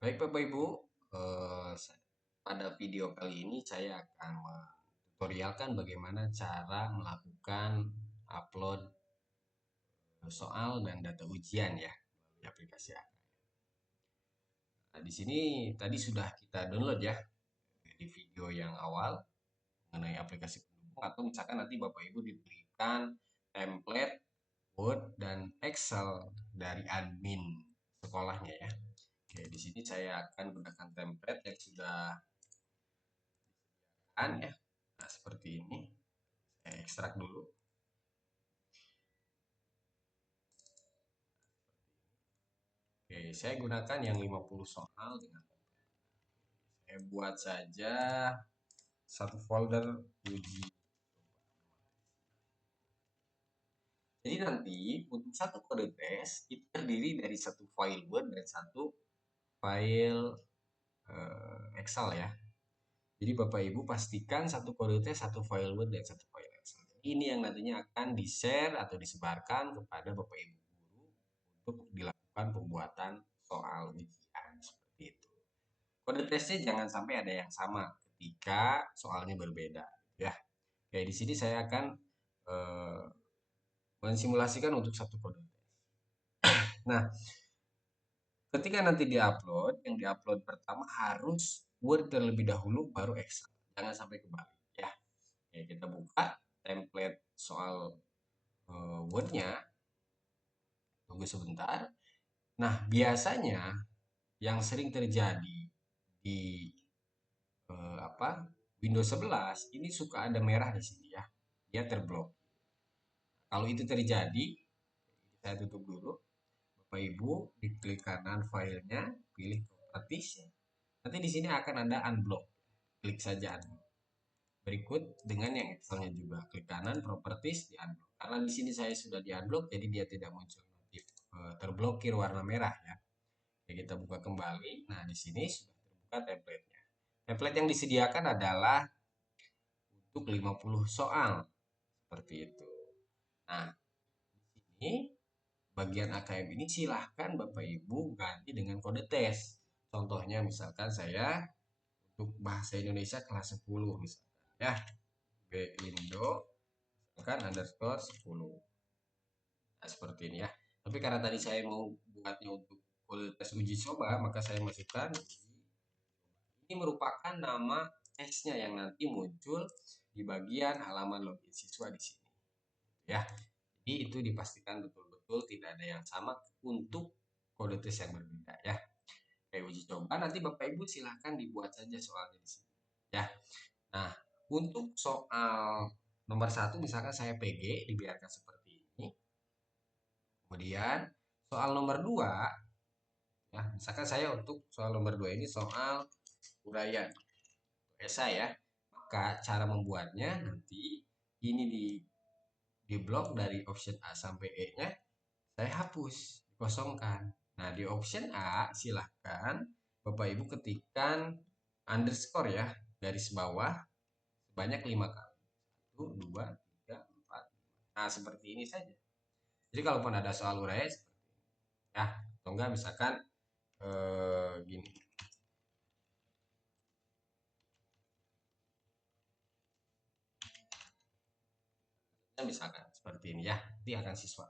Baik Bapak Ibu, pada video kali ini saya akan tutorialkan bagaimana cara melakukan upload soal dan data ujian ya melalui aplikasi A. Nah, di sini tadi sudah kita download ya di video yang awal mengenai aplikasi pendukung atau misalkan nanti Bapak Ibu diberikan template Word dan Excel dari admin sekolahnya ya. Oke, di sini saya akan gunakan template yang sudah ya. Nah, seperti ini. Saya ekstrak dulu. Oke, saya gunakan yang 50 soal dengan saya buat saja satu folder uji. Jadi nanti untuk satu kode tes itu terdiri dari satu file Word dan satu file Excel ya. Jadi Bapak Ibu pastikan satu kode tes, satu file Word dan satu file Excel. Ini yang nantinya akan di-share atau disebarkan kepada Bapak Ibu guru untuk dilakukan pembuatan soal ujian seperti itu. Kode tesnya jangan sampai ada yang sama ketika soalnya berbeda ya. Kayak di sini saya akan eh, mensimulasikan untuk satu kode tes. Nah, ketika nanti diupload, yang diupload pertama harus Word terlebih dahulu baru Excel. Jangan sampai kebalik ya. Oke, kita buka template soal Word-nya. Tunggu sebentar. Nah, biasanya yang sering terjadi di apa Windows 11 ini suka ada merah di sini ya. Dia terblok. Kalau itu terjadi, saya tutup dulu. Bapak Ibu diklik kanan filenya, pilih properties. Nanti di sini akan ada unblock. Klik saja unblock. Berikut dengan yang Excelnya juga. Klik kanan properties di unblock. Karena di sini saya sudah di unblock, jadi dia tidak muncul notif terblokir warna merah ya. Oke, kita buka kembali. Nah, di sini sudah terbuka template-nya. Template yang disediakan adalah untuk 50 soal. Seperti itu. Nah, di sini bagian AKM ini silahkan Bapak Ibu ganti dengan kode tes. Contohnya misalkan saya untuk bahasa Indonesia kelas 10 misalkan ya. Bindo misalkan underscore 10. Nah, seperti ini ya. Tapi karena tadi saya mau buatnya untuk kode tes uji coba, maka saya masukkan ini merupakan nama tesnya yang nanti muncul di bagian halaman login siswa di sini. Ya, jadi itu dipastikan betul-betul tidak ada yang sama untuk kode tes yang berbeda ya. Kayak uji coba nanti Bapak Ibu silahkan dibuat saja soalnya di sini. Ya. Nah, untuk soal nomor satu misalkan saya PG dibiarkan seperti ini. Kemudian soal nomor 2 ya, misalkan saya untuk soal nomor 2 ini soal uraian esai ya. Maka cara membuatnya nanti ini di blok dari option A sampai E-nya saya hapus, kosongkan. Nah, di option A silahkan Bapak Ibu ketikkan underscore ya, garis bawah sebanyak 5 kali. 1, 2, 3, 4. Nah, seperti ini saja. Jadi kalaupun ada soal uraian seperti ini. Ya, atau enggak misalkan gini. Misalkan seperti ini ya, nanti akan siswa.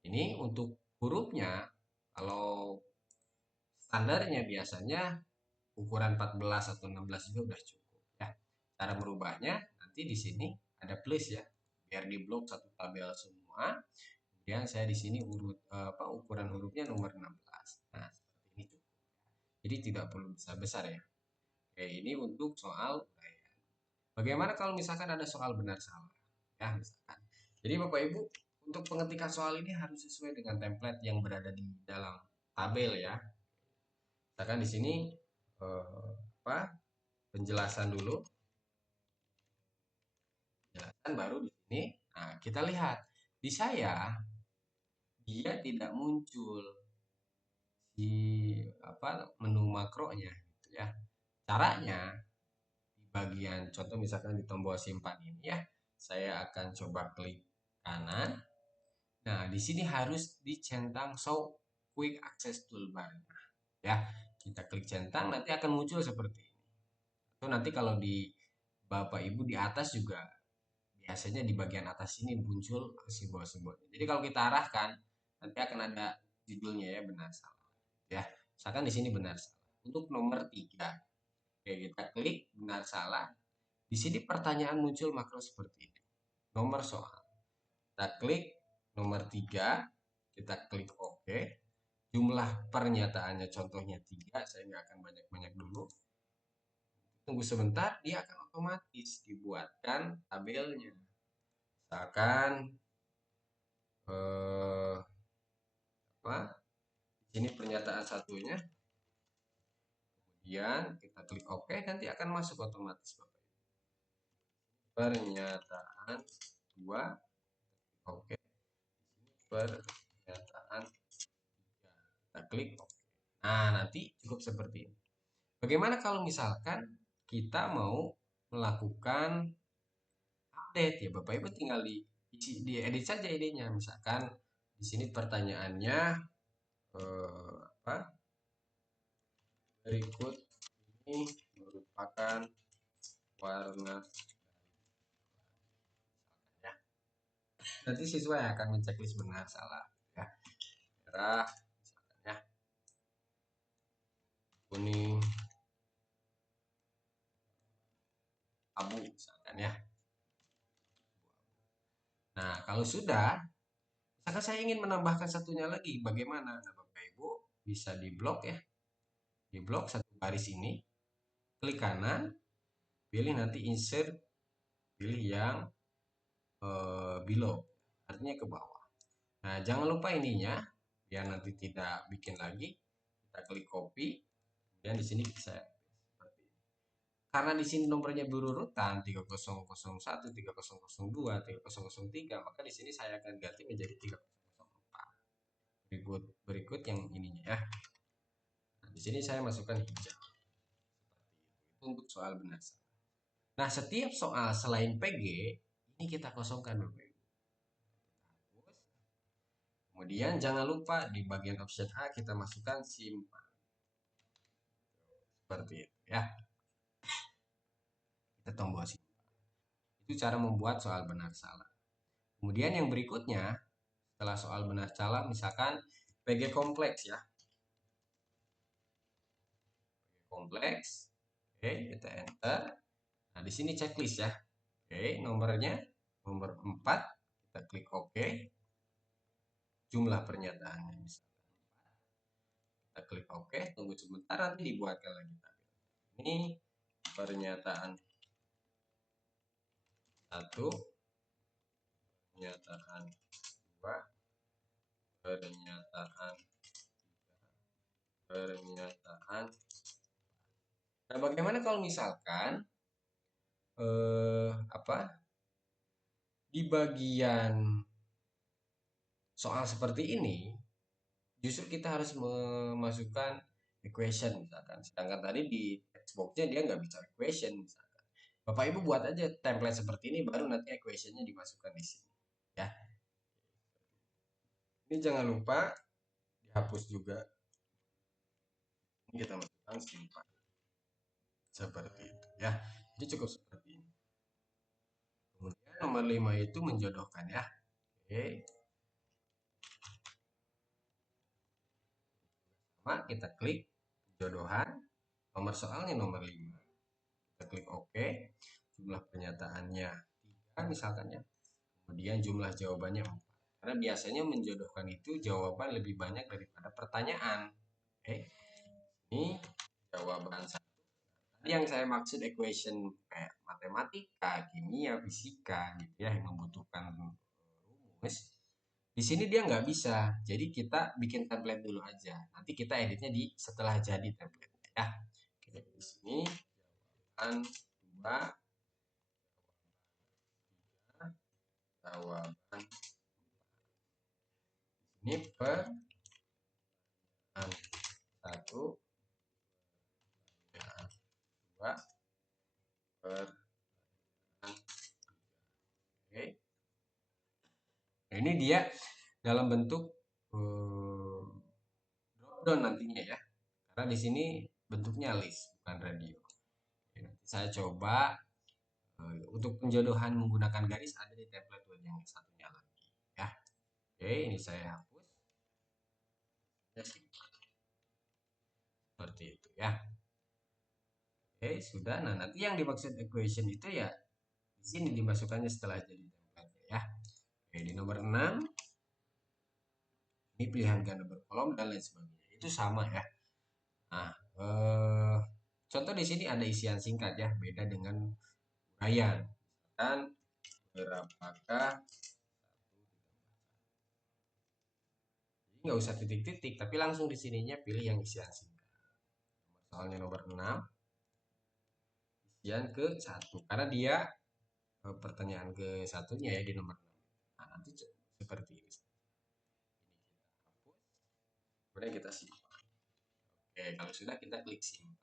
Ini untuk hurufnya, kalau standarnya biasanya ukuran 14 atau 16 juga udah cukup ya. Cara merubahnya nanti di sini ada plus ya, biar di blok satu tabel semua. Kemudian saya di sini ukuran hurufnya nomor 16. Nah, seperti ini cukup. Jadi tidak perlu besar-besar ya. Oke, ini untuk soal uraian. Bagaimana kalau misalkan ada soal benar salah? Ya, misalkan. Jadi Bapak Ibu, untuk pengetikan soal ini harus sesuai dengan template yang berada di dalam tabel ya. Misalkan di sini apa? Penjelasan dulu. Penjelasan baru di sini. Nah, kita lihat di saya dia tidak muncul di menu makronya gitu ya. Caranya di bagian contoh misalkan di tombol simpan ini ya, saya akan coba klik kanan. Nah, di sini harus dicentang show quick access toolbar ya. Kita klik centang, nanti akan muncul seperti ini. Itu nanti kalau di Bapak Ibu di atas juga biasanya di bagian atas ini muncul simbol-simbolnya. Jadi kalau kita arahkan, nanti akan ada judulnya ya, benar salah. Ya, misalkan di sini benar salah. Untuk nomor 3, oke, kita klik benar salah. Di sini pertanyaan muncul makro seperti ini. Nomor soal. Kita klik nomor 3, kita klik OK. Jumlah pernyataannya contohnya 3, saya nggak akan banyak-banyak dulu. Tunggu sebentar, dia akan otomatis dibuatkan tabelnya. Misalkan apa? Di sini pernyataan satunya. Kemudian kita klik OK, nanti akan masuk otomatis Bapak Ibu. Pernyataan 2, OK. Pernyataan 3, kita klik OK. Nah, nanti cukup seperti ini. Bagaimana kalau misalkan kita mau melakukan update ya Bapak Ibu, tinggal di edit saja idenya. Misalkan di sini pertanyaannya apa? Berikut ini merupakan warna ya. Nanti siswa yang akan menceklis benar salah ya. Merah misalkan ya. Kuning, abu misalkan ya. Nah, kalau sudah, misalkan saya ingin menambahkan satunya lagi, bagaimana? Nah, Bapak Ibu bisa di blok ya. Di blok satu baris ini, klik kanan, pilih nanti insert, pilih yang below, artinya ke bawah. Nah, jangan lupa ininya, biar nanti tidak bikin lagi. Kita klik copy, dan di sini bisa seperti ini. Karena di sini nomornya berurutan 3001, 3002, 3003, maka di sini saya akan ganti menjadi 3004. Berikut yang ininya ya. Nah, di sini saya masukkan hijau. Itu untuk soal benar salah. Nah, setiap soal selain PG ini kita kosongkan Bapak Ibu. Kemudian jangan lupa di bagian option A kita masukkan simpan. Seperti itu ya. Kita tombol simpan. Itu cara membuat soal benar salah. Kemudian yang berikutnya, setelah soal benar salah, misalkan PG kompleks ya. PG kompleks. Oke, kita enter. Nah, di sini checklist ya. Oke, nomornya nomor 4, kita klik OK. Jumlah pernyataannya misalkan. Kita klik OK, tunggu sebentar nanti dibuatkan lagi. Ini pernyataan 1, pernyataan 2, pernyataan 3, pernyataan. Nah, bagaimana kalau misalkan di bagian soal seperti ini justru kita harus memasukkan equation misalkan, sedangkan tadi di textboxnya dia nggak bicara equation misalkan. Bapak Ibu buat aja template seperti ini, baru nanti equationnya dimasukkan di sini ya. Ini jangan lupa dihapus juga. Ini kita masukkan simpan seperti itu ya. Jadi cukup seperti ini. Kemudian nomor 5 itu menjodohkan ya. Oke. Sama kita klik jodohan, nomor soalnya nomor 5. Kita klik OK. Jumlah pernyataannya 3 misalkan ya. Kemudian jumlah jawabannya 4. Karena biasanya menjodohkan itu jawaban lebih banyak daripada pertanyaan. Oke. Ini jawaban 1. Tadi yang saya maksud equation kayak matematika, kimia, fisika gitu ya, yang membutuhkan rumus. Di sini dia nggak bisa, jadi kita bikin template dulu aja. Nanti kita editnya di setelah jadi template ya. Oke, di sini jawaban 2, jawaban ini pertanyaan 1, pertanyaan 2, pertanyaan 3. Oke. Nah, ini dia dalam bentuk drop down nantinya ya. Karena di sini bentuknya list, bukan radio. Oke, nanti saya coba untuk penjodohan menggunakan garis ada di template Word yang satunya lagi. Ya, oke, ini saya hapus. Ya, seperti itu ya. Oke, sudah. Nah, nanti yang dimaksud equation itu ya di sini dimasukkannya setelah jadi template ya. Oke, di nomor 6 ini pilihan ganda berkolom dan lain sebagainya. Itu sama ya. Nah, contoh di sini ada isian singkat ya, beda dengan uraian. Misalkan berapakah, jadi nggak usah titik-titik, tapi langsung di sininya pilih yang isian singkat. Soalnya nomor 6 isian ke satu karena dia pertanyaan ke satunya ya di nomor 6. Nah, nanti seperti ini. Kemudian kita simpan. Oke, kalau sudah kita klik simpan.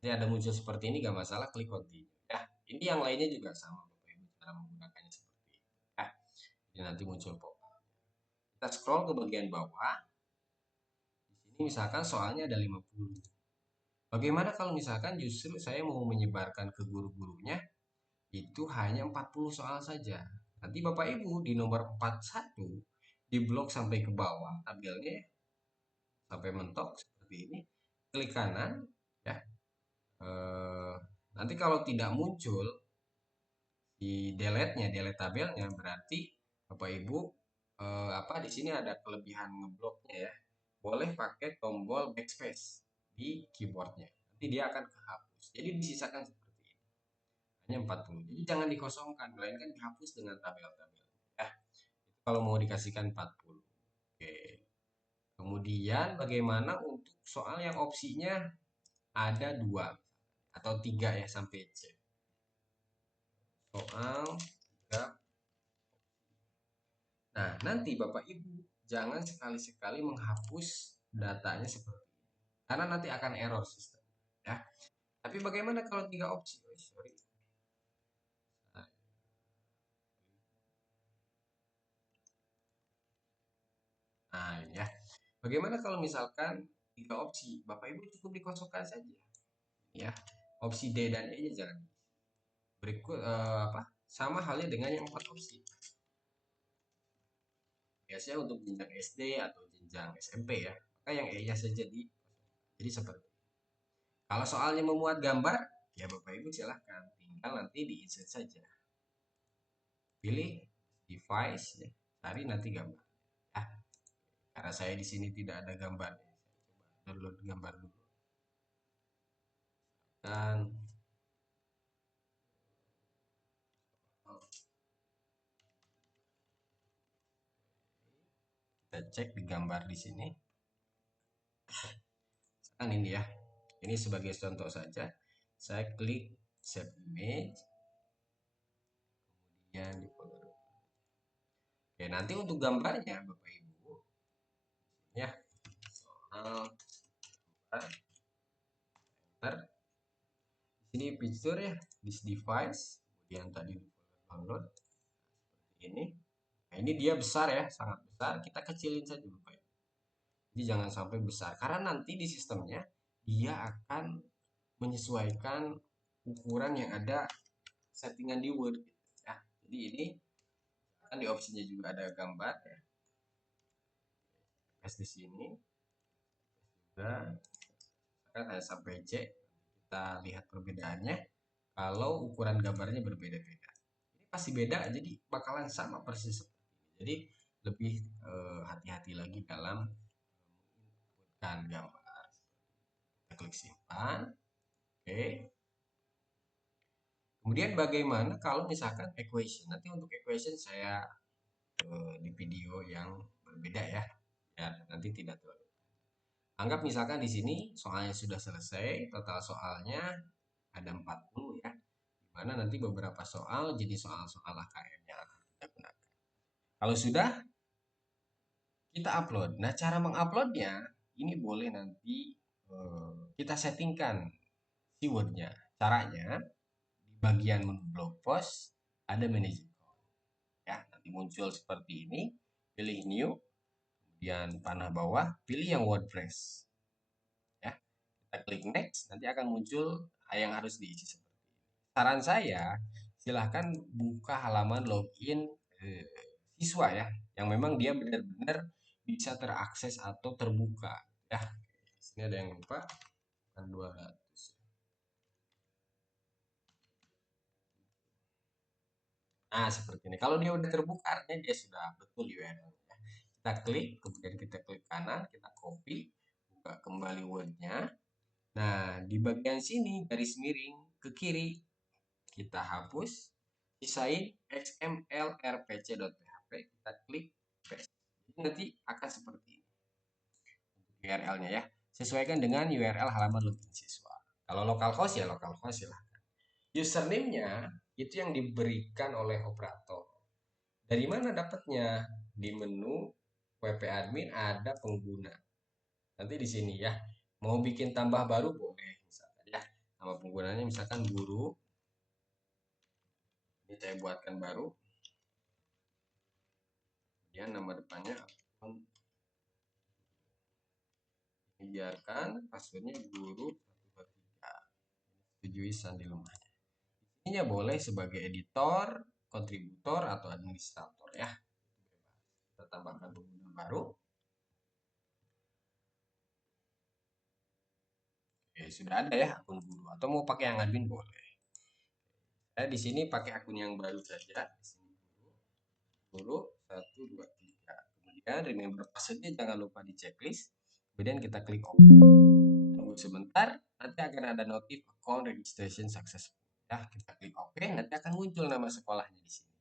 Nanti ada muncul seperti ini gak masalah, klik continue ya. Ini yang lainnya juga sama Bapak Ibu cara menggunakannya seperti itu ya. Ini nanti muncul pop up. Kita scroll ke bagian bawah. Di sini misalkan soalnya ada 50. Bagaimana kalau misalkan justru saya mau menyebarkan ke guru-gurunya itu hanya 40 soal saja. Nanti Bapak Ibu di nomor 41 di blok sampai ke bawah tabelnya sampai mentok seperti ini. Klik kanan ya. Eh, nanti kalau tidak muncul di delete-nya, delete tabelnya berarti Bapak Ibu apa di sini ada kelebihan ngebloknya ya. Boleh pakai tombol backspace di keyboardnya. Nanti dia akan kehapus. Jadi disisakan seperti ini. Hanya 40. Jadi jangan dikosongkan, melainkan dihapus dengan tabel-tabel. Ya. Itu kalau mau dikasihkan 40. Oke. Kemudian bagaimana untuk soal yang opsinya ada 2 atau 3 ya sampai C. Soal 3. Nah, nanti Bapak Ibu jangan sekali-sekali menghapus datanya seperti ini. Karena nanti akan error sistem. Ya. Tapi bagaimana kalau 3 opsi? Oh, sorry. Nah, ini ya. Bagaimana kalau misalkan 3 opsi? Bapak Ibu cukup dikosongkan saja. Ya. Opsi D dan E nya jangan. Berikut apa? Sama halnya dengan yang 4 opsi. Biasanya untuk jenjang SD atau jenjang SMP ya. Maka yang E-nya saja di. Jadi seperti itu. Kalau soalnya memuat gambar, ya Bapak Ibu silahkan. Tinggal nanti di-insert saja. Pilih device, ya. Cari nanti gambar. Ya. Karena saya di sini tidak ada gambar. Saya coba download gambar dulu. Dan kita cek di gambar di sini. Kan ini ya. Ini sebagai contoh saja. Saya klik save image. Kemudian di folder. Oke, nanti untuk gambarnya Bapak Ibu ya soal enter sini picture ya this device kemudian tadi di folder download seperti ini. Nah, ini dia besar ya, sangat besar. Kita kecilin saja Bapak Ibu. Jadi jangan sampai besar karena nanti di sistemnya dia akan menyesuaikan ukuran yang ada settingan di Word ya. Jadi ini kan di opsinya juga ada gambar ya. Di sini juga kan ada sampai C. Kita lihat perbedaannya. Kalau ukuran gambarnya berbeda-beda, ini pasti beda, jadi bakalan sama persis seperti ini. Jadi lebih hati-hati lagi dalam menginputkan gambar. Kita klik simpan. Oke. Kemudian bagaimana kalau misalkan equation? Nanti untuk equation saya di video yang berbeda ya. Ya, nanti tidak terlalu. Anggap misalkan di sini soalnya sudah selesai, total soalnya ada 40 ya. Dimana nanti beberapa soal jadi soal-soal AKM yang akan kita gunakan. Kalau sudah, kita upload. Nah, cara menguploadnya ini boleh nanti kita settingkan keywordnya. Caranya di bagian menu blog post ada manage account. Ya, nanti muncul seperti ini. Pilih new, kemudian panah bawah, pilih yang WordPress. Ya, klik next, nanti akan muncul yang harus diisi seperti ini. Saran saya, silahkan buka halaman login siswa ya, yang memang dia benar-benar bisa terakses atau terbuka ya. Ini ada yang lupa kan 200. Nah, seperti ini. Kalau dia udah terbuka, artinya dia sudah betul URL-nya. Kita klik, kemudian kita klik kanan, kita copy, buka kembali Word-nya. Nah, di bagian sini garis miring ke kiri kita hapus, sisain xml.rpc.php, kita klik paste. Jadi nanti akan seperti ini URL-nya ya. Sesuaikan dengan URL halaman login siswa. Kalau localhost ya localhost ya. Username-nya itu yang diberikan oleh operator. Dari mana dapatnya? Di menu WP admin ada pengguna. Nanti di sini ya. Mau bikin tambah baru boleh misalkan ya. Nama penggunanya misalkan guru. Ini saya buatkan baru. Kemudian nama depannya akun. Ini biarkan passwordnya guru 123. Setujui sandi lemahnya. Ini boleh sebagai editor, kontributor atau administrator ya. Kita tambahkan pengguna baru. Oke, sudah ada ya akun guru atau mau pakai yang admin boleh. Saya di sini pakai akun yang baru saja. Di sini guru 123. Kemudian remember passwordnya jangan lupa di checklist. Kemudian kita klik OK. Tunggu sebentar, nanti akan ada notif account registration successful. Ya, kita klik OK, nanti akan muncul nama sekolahnya di sini.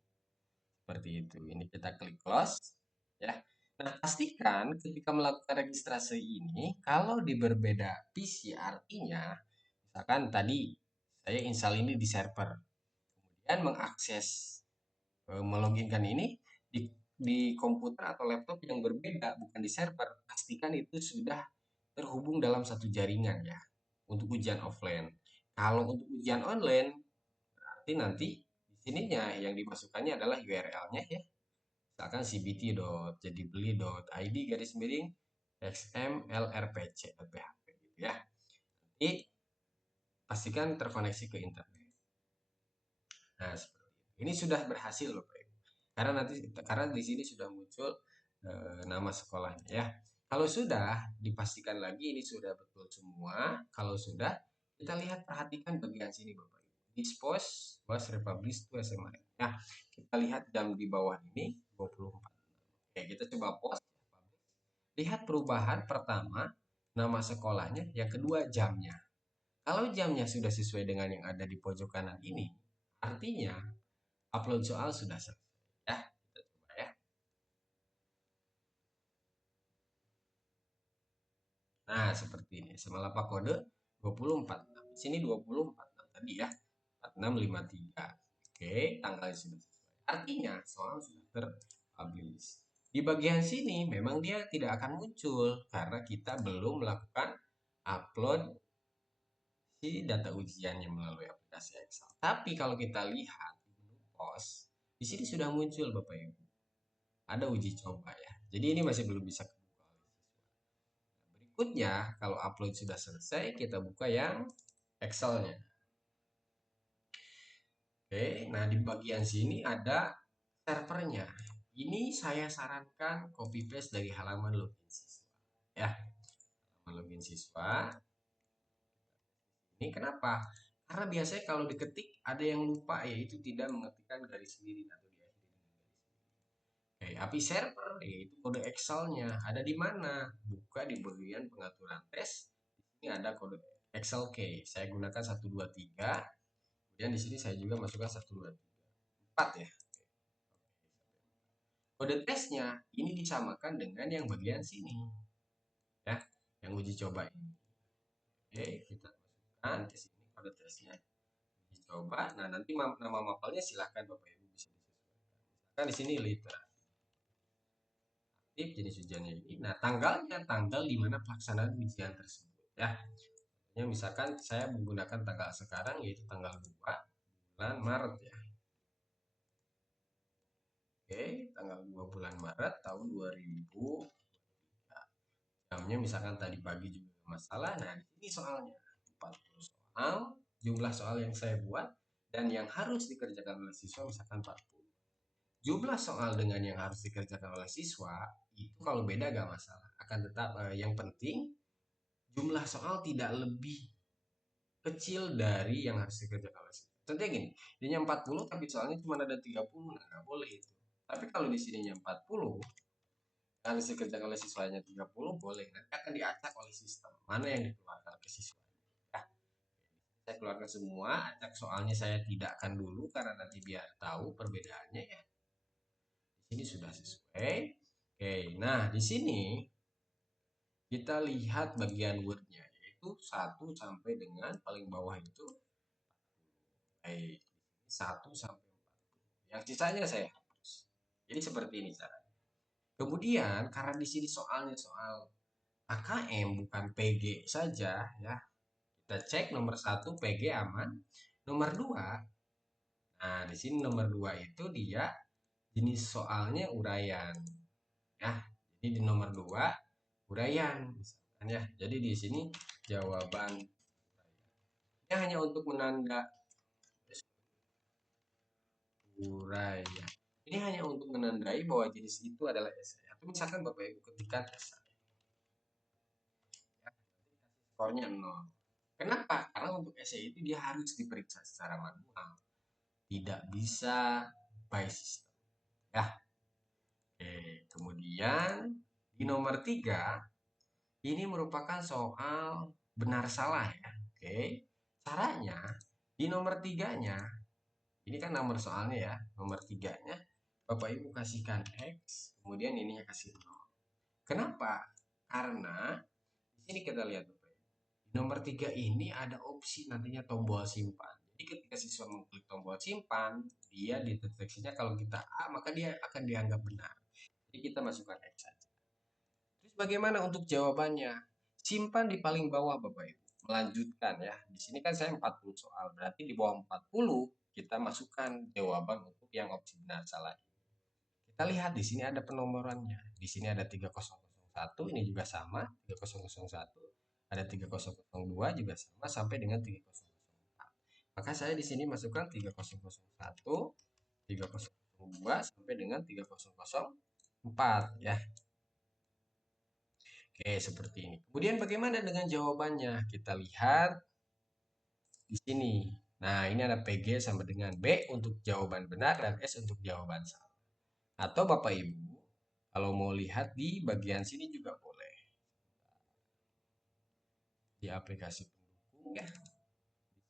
Seperti itu. Ini kita klik close ya. Nah, pastikan ketika melakukan registrasi ini kalau di berbeda PC artinya misalkan tadi saya install ini di server. Kemudian mengakses meloginkan ini di komputer atau laptop yang berbeda bukan di server, pastikan itu sudah terhubung dalam satu jaringan ya untuk ujian offline. Kalau untuk ujian online berarti nanti di sininya yang dimasukkannya adalah URL-nya ya. Misalkan cbt.jadibeli.id garis miring xmlrpc.php gitu ya. Nanti pastikan terkoneksi ke internet. Nah, seperti ini. Ini sudah berhasil loh Pak Ibu. Karena di sini sudah muncul nama sekolahnya ya. Kalau sudah dipastikan lagi ini sudah betul semua. Kalau sudah kita lihat perhatikan bagian sini Bapak Ibu. Dispose was republished to SMA. Nah, kita lihat jam di bawah ini 24. Oke, kita coba post. Lihat perubahan pertama nama sekolahnya, yang kedua jamnya. Kalau jamnya sudah sesuai dengan yang ada di pojok kanan ini, artinya upload soal sudah selesai. Ya, kita coba ya. Nah, seperti ini. Semalapa kode 24. Di sini 24 tadi ya. 4653. Oke, tanggalnya sudah sesuai. Artinya soal sudah terpublish. Di bagian sini memang dia tidak akan muncul karena kita belum melakukan upload si data ujiannya melalui aplikasi Excel. Tapi kalau kita lihat di menu pos, di sini sudah muncul Bapak Ibu. Ada uji coba ya. Jadi ini masih belum bisa kebuka oleh siswa. Berikutnya, kalau upload sudah selesai, kita buka yang Excel-nya. Oke, nah di bagian sini ada servernya. Ini saya sarankan copy paste dari halaman login siswa. Ya, halaman login siswa. Ini kenapa? Karena biasanya kalau diketik ada yang lupa yaitu tidak mengetikkan garis miring atau diakhiri dengan garis miring. Oke, API server yaitu kode Excel-nya ada di mana? Buka di bagian pengaturan tes. Di sini ada kode Excel key. Saya gunakan 123. Kemudian di sini saya juga masukkan 123. 4 ya. Kode tesnya ini disamakan dengan yang bagian sini. Ya, yang uji coba ini. Oke, kita masukkan ke sini kode tesnya. Uji coba. Nah, nanti nama mapelnya silahkan Bapak Ibu bisa disesuaikan. Misalkan di sini liter. Aktif jenis ujiannya ini. Nah, tanggalnya tanggal di mana pelaksanaan ujian tersebut ya. Misalkan saya menggunakan tanggal sekarang yaitu tanggal 2 bulan Maret ya. Oke, tanggal 2 bulan Maret tahun 2023. Jamnya misalkan tadi pagi juga masalah. Nah, ini soalnya. 40 soal, jumlah soal yang saya buat dan yang harus dikerjakan oleh siswa misalkan 40. Jumlah soal dengan yang harus dikerjakan oleh siswa itu kalau beda gak masalah. Akan tetap yang penting jumlah soal tidak lebih kecil dari yang harus dikerjakan oleh siswa. Contohnya gini, ininya 40 tapi soalnya cuma ada 30, nah nggak boleh itu. Tapi kalau di sininya 40, harus dikerjakan oleh siswanya 30, boleh. Nanti akan diacak oleh sistem. Mana yang dikeluarkan ke siswa. Ya, saya keluarkan semua, acak soalnya saya tidakkan dulu karena nanti biar tahu perbedaannya ya. Di sini sudah sesuai. Oke, nah di sini kita lihat bagian wordnya yaitu 1 sampai dengan paling bawah itu baik 1 sampai 40. Yang sisanya saya hapus. Jadi seperti ini caranya. Kemudian karena di sini soalnya soal AKM bukan PG saja ya. Kita cek nomor 1 PG aman. Nomor 2, nah di sini nomor 2 itu dia jenis soalnya uraian ya. Jadi di nomor 2 uraian misalkan ya. Jadi di sini jawaban ini hanya untuk menanda uraian. Ini hanya untuk menandai bahwa jenis itu adalah esai. Atau misalkan Bapak Ibu ketikkan esai. Ya, skornya 0. Kenapa? Karena untuk esai itu dia harus diperiksa secara manual. Tidak bisa by system. Ya. Oke, kemudian di nomor 3 ini merupakan soal benar salah ya. Oke. Caranya di nomor 3-nya ini kan nomor soalnya ya. Nomor 3-nya Bapak Ibu kasihkan X, kemudian ininya kasih 0. Kenapa? Karena di sini kita lihat Bapak Ibu. Di nomor 3 ini ada opsi nantinya tombol simpan. Jadi ketika siswa mengklik tombol simpan, dia dideteksinya kalau kita A, maka dia akan dianggap benar. Jadi kita masukkan X saja. Terus bagaimana untuk jawabannya? Simpan di paling bawah Bapak Ibu. Melanjutkan ya. Di sini kan saya 40 soal, berarti di bawah 40 kita masukkan jawaban untuk yang opsi benar salah. Kita lihat di sini ada penomorannya. Di sini ada 3001, ini juga sama, 3001. Ada 3002 juga sama sampai dengan 3004. Maka saya di sini masukkan 3001, 3002 sampai dengan 3004 ya. Oke, seperti ini. Kemudian bagaimana dengan jawabannya? Kita lihat di sini. Nah, ini ada PG sama dengan B untuk jawaban benar dan S untuk jawaban salah. Atau Bapak Ibu, kalau mau lihat di bagian sini juga boleh. Di aplikasi pendukung ya.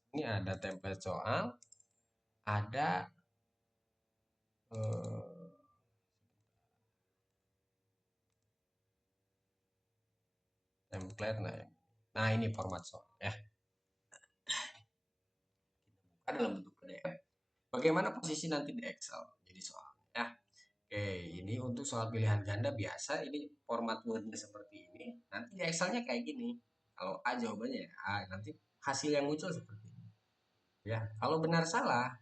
Ini ada template soal, ada template nah ini format soal ya. Bukan dalam bentuk PDF. Bagaimana posisi nanti di Excel? Jadi soal ya. Oke, ini untuk soal pilihan ganda biasa, ini format Word-nya seperti ini. Nanti di Excel-nya kayak gini. Kalau A jawabannya ya A, nanti hasil yang muncul seperti ini. Ya, kalau benar salah.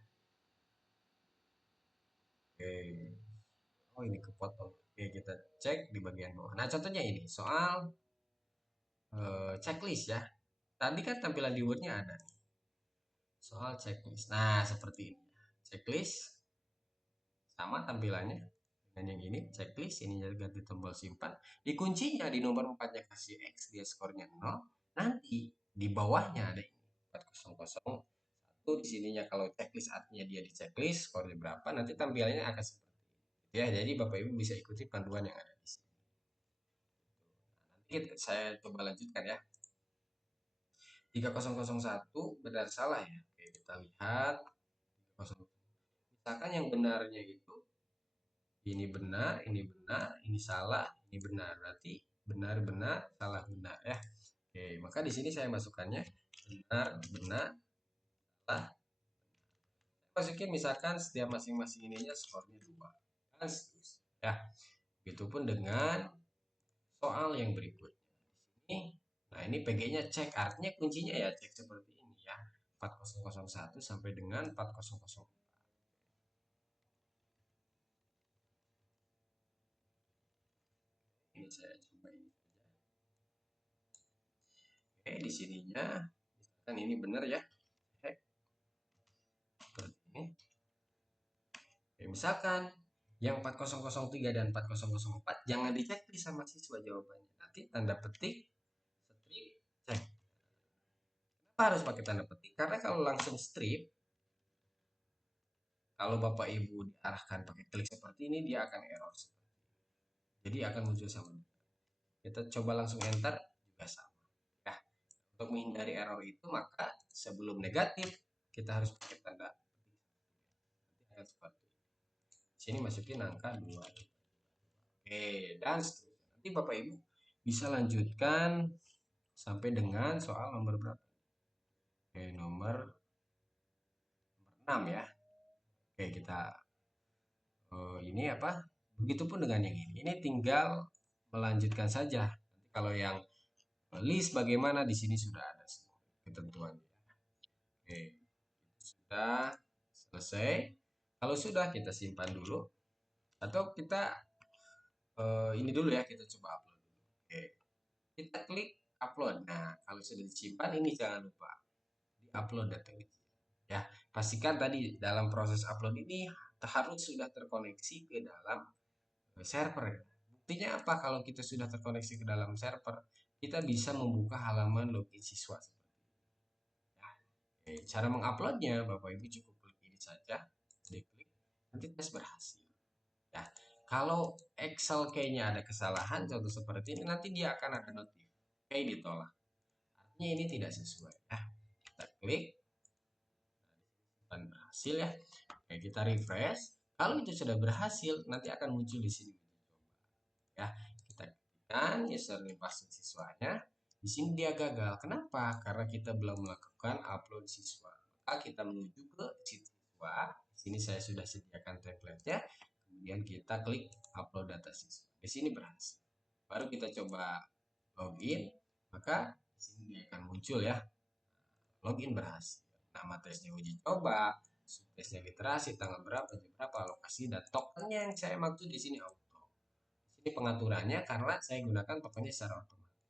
Oke. Oh, ini kepotong. Oke, kita cek di bagian bawah. Nah, contohnya ini, soal checklist ya. Tadi kan tampilan di Word-nya ada. Soal checklist. Nah, seperti ini. Checklist sama tampilannya dengan yang ini checklist, ini ganti tombol simpan, di kuncinya di nomor 4 nya kasih X, dia skornya 0. Nanti di bawahnya ada ini 4001, di sininya kalau checklist artinya dia di checklist skornya berapa, nanti tampilannya akan seperti ini ya. Jadi Bapak Ibu bisa ikuti panduan yang ada di sini. Nanti saya coba lanjutkan ya. 3001 benar salah ya. Oke, kita lihat 30. Misalkan yang benarnya itu ini benar, ini salah, ini benar. Berarti benar, benar, salah, benar ya. Oke, maka di sini saya masukkannya benar, benar, salah. Masukin misalkan setiap masing-masing ininya skornya 2. Dan seterusnya. Ya. Begitupun dengan soal yang berikutnya. Di sini, nah ini PG-nya cek, artinya kuncinya ya cek seperti ini ya. 4001 sampai dengan 4004. Ini saya coba ini saja. Oke, di sininya Dan ini benar ya. Seperti ini. Oke, misalkan yang 4003 dan 4004 jangan dicek sama siswa jawabannya. Nanti tanda petik strip cek. Kenapa harus pakai tanda petik? Karena kalau langsung strip, kalau Bapak Ibu diarahkan pakai klik seperti ini, dia akan error. Jadi akan muncul sama. Kita coba langsung enter juga sama. Nah, untuk menghindari error itu, maka sebelum negatif kita harus pakai tanda petik. Nanti akan seperti ini. Sini masukin angka 2. Oke, dan seterusnya. Nanti Bapak Ibu bisa lanjutkan sampai dengan soal nomor berapa? Oke, nomor 6 ya. Oke, kita ini apa? Begitupun dengan yang ini. Ini tinggal melanjutkan saja. Nanti kalau yang list bagaimana di sini sudah ada semua ketentuannya. Oke, sudah selesai. Kalau sudah kita simpan dulu atau kita ini dulu ya, kita coba upload dulu. Oke, kita klik upload. Nah, kalau sudah disimpan ini jangan lupa di upload datanya. Ya, pastikan tadi dalam proses upload ini harus sudah terkoneksi ke dalam server. Buktinya apa? Kalau kita sudah terkoneksi ke dalam server, kita bisa membuka halaman login siswa. Ya. Oke, cara menguploadnya Bapak Ibu cukup klik ini saja, diklik, nanti tes berhasil. Ya, kalau Excel kayaknya ada kesalahan, contoh seperti ini, nanti dia akan ada notif, kayak ditolak. Artinya ini tidak sesuai. Ya, kita klik, dan berhasil ya. Oke, kita refresh. Kalau itu sudah berhasil, nanti akan muncul di sini. Ya, kita ketikkan username password siswanya. Di sini dia gagal. Kenapa? Karena kita belum melakukan upload siswa. Maka kita menuju ke siswa. Di sini saya sudah sediakan template-nya. Kemudian kita klik upload data siswa. Di sini berhasil. Baru kita coba login, maka di sini dia akan muncul ya. Login berhasil. Nama tesnya uji coba, tesnya literasi, tanggal berapa, jam berapa, lokasi, dan tokennya yang saya maksud di sini auto. Ini pengaturannya karena saya gunakan tokennya secara otomatis.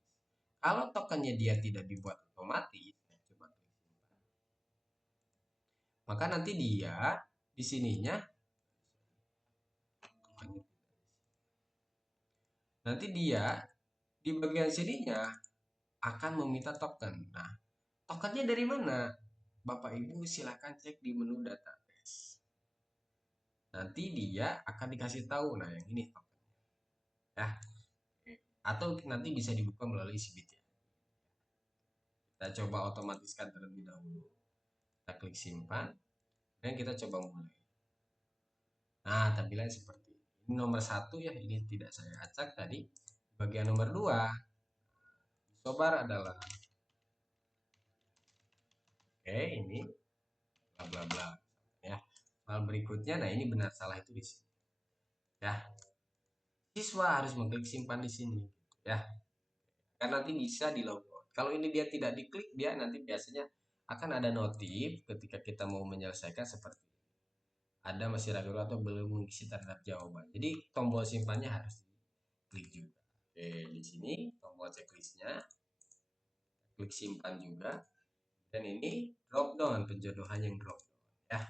Kalau tokennya dia tidak dibuat otomatis, coba maka nanti dia di sininya nanti dia di bagian sininya akan meminta token. Nah, tokennya dari mana? Bapak Ibu silahkan cek di menu database. Nanti dia akan dikasih tahu. Nah, yang ini tokennya. Ya. Atau nanti bisa dibuka melalui CBT. Kita coba otomatiskan terlebih dahulu. Kita klik simpan dan kita coba mulai. Nah, tampilannya seperti ini. Nomor 1 ya, ini tidak saya acak tadi. Bagian nomor 2 sobar adalah oke, ini bla bla bla ya. Hal berikutnya, nah ini benar salah itu di sini. Ya. Siswa harus mengklik simpan di sini ya. Karena nanti bisa di logout. Kalau ini dia tidak diklik, dia nanti biasanya akan ada notif ketika kita mau menyelesaikan seperti ini. Ada masih ragu atau belum mengisi terhadap jawaban. Jadi tombol simpannya harus diklik juga. Oke, di sini tombol checklistnya, klik simpan juga. Dan ini drop down, penjodohan yang drop down ya.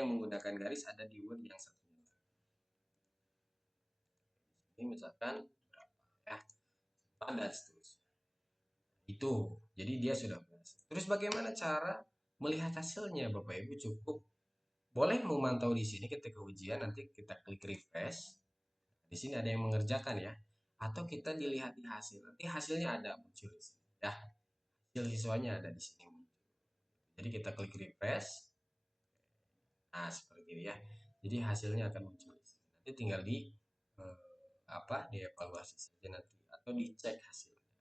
Yang menggunakan garis ada di Word yang satunya. Ini misalkan berapa ya? Pada seterusnya. Itu. Jadi dia sudah berhasil. Terus bagaimana cara melihat hasilnya? Bapak Ibu cukup boleh memantau di sini ketika ujian, nanti kita klik refresh. Di sini ada yang mengerjakan ya. Atau kita dilihat di hasil. Nanti hasilnya ada muncul di sini. Ya. Hasil siswanya ada di sini. Jadi kita klik refresh. Nah, seperti ini ya. Jadi hasilnya akan muncul. Nanti tinggal di dievaluasi saja nanti atau dicek hasilnya.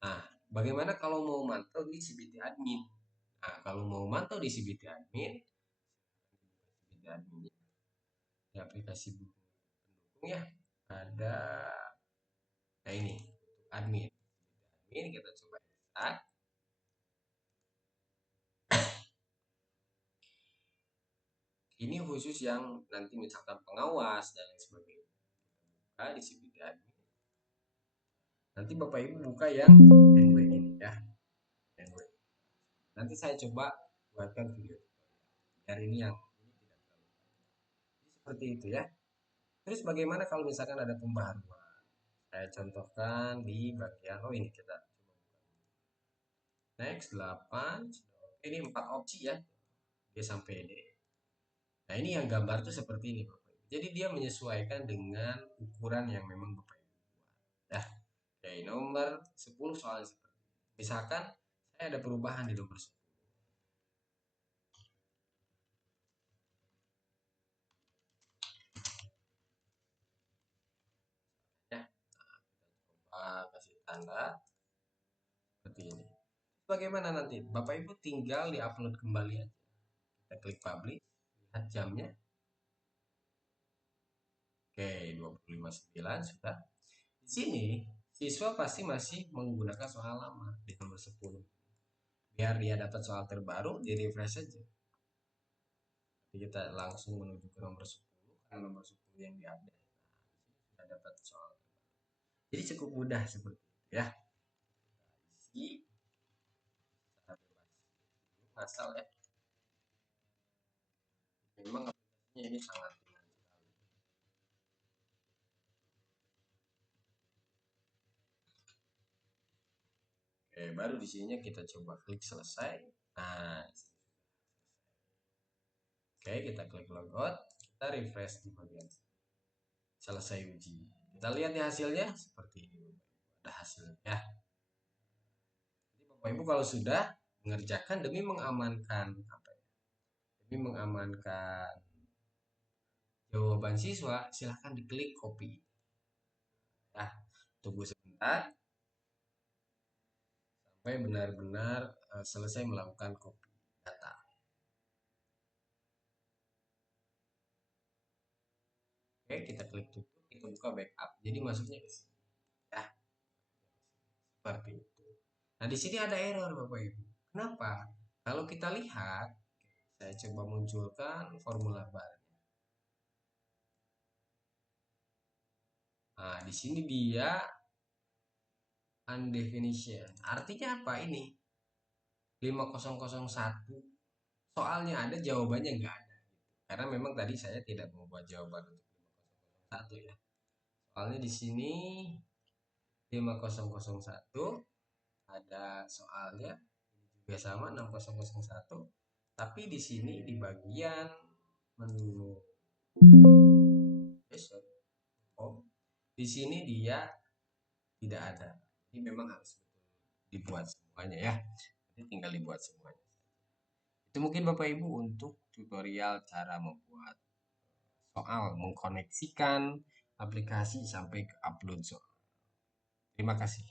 Nah, bagaimana kalau mau mantau di CBT admin? Nah, kalau mau mantau di CBT admin, di aplikasi pendukung ya, ada nah ini admin. Admin kita coba lihat. Ini khusus yang nanti misalkan pengawas dan lain sebagainya. Buka di CBT admin. Nanti Bapak Ibu buka yang ini ya. Nanti saya coba buatkan video tutorial. Biar ini yang ini tidak terlalu panjang. Jadi seperti itu ya. Terus bagaimana kalau misalkan ada pembaharuan? Saya contohkan di bagian ini kita coba buka. Next 8. Ini 4 opsi ya. D sampai D. Nah, ini yang gambar tuh seperti ini, Bapak Ibu. Jadi dia menyesuaikan dengan ukuran yang memang Bapak Ibu buat. Ya, kayak nomor 10 soalnya seperti ini. Misalkan saya ada perubahan di nomor 10. Ya, nah, kita coba kasih tanda seperti ini. Bagaimana nanti? Bapak Ibu tinggal di-upload kembali aja. Kita klik publish, lihat jamnya. Oke, 25.9 sudah. Di sini siswa pasti masih menggunakan soal lama di nomor 10. Biar dia dapat soal terbaru, di refresh saja. Jadi kita langsung menuju ke nomor 10 karena nomor 10 yang diupdate. Nah, sudah dapat soal terbaru. Jadi cukup mudah seperti itu ya. Kita isi secara bebas. Asal ya. Memang aplikasinya ini sangat ringan sekali. Oke, baru di sininya kita coba klik selesai. Nah, oke, kita klik logout, kita refresh di bagian selesai uji. Kita lihat di hasilnya seperti ini. Ada hasilnya ya. Jadi Bapak Ibu kalau sudah mengerjakan demi mengamankan apa ya? Demi mengamankan jawaban siswa, silahkan diklik copy. Ya, tunggu sebentar sampai benar-benar selesai melakukan copy data. Oke, kita klik tutup, kita buka backup. Jadi masuknya ke sini. Ya, seperti itu. Nah, di sini ada error Bapak Ibu. Kenapa? Kalau kita lihat, saya coba munculkan formula bar. Nah, di sini dia undefinition. Artinya apa ini? 5001 soalnya ada, jawabannya nggak ada. Karena memang tadi saya tidak membuat jawaban untuk 5001 ya. Soalnya di sini 5001 ada soalnya, ini juga sama 6001. Tapi di sini di bagian menu di sini dia tidak ada. Ini memang harus dibuat semuanya ya. Jadi tinggal dibuat semuanya. Itu mungkin Bapak Ibu untuk tutorial cara membuat soal, mengkoneksikan aplikasi sampai ke upload soal. Terima kasih.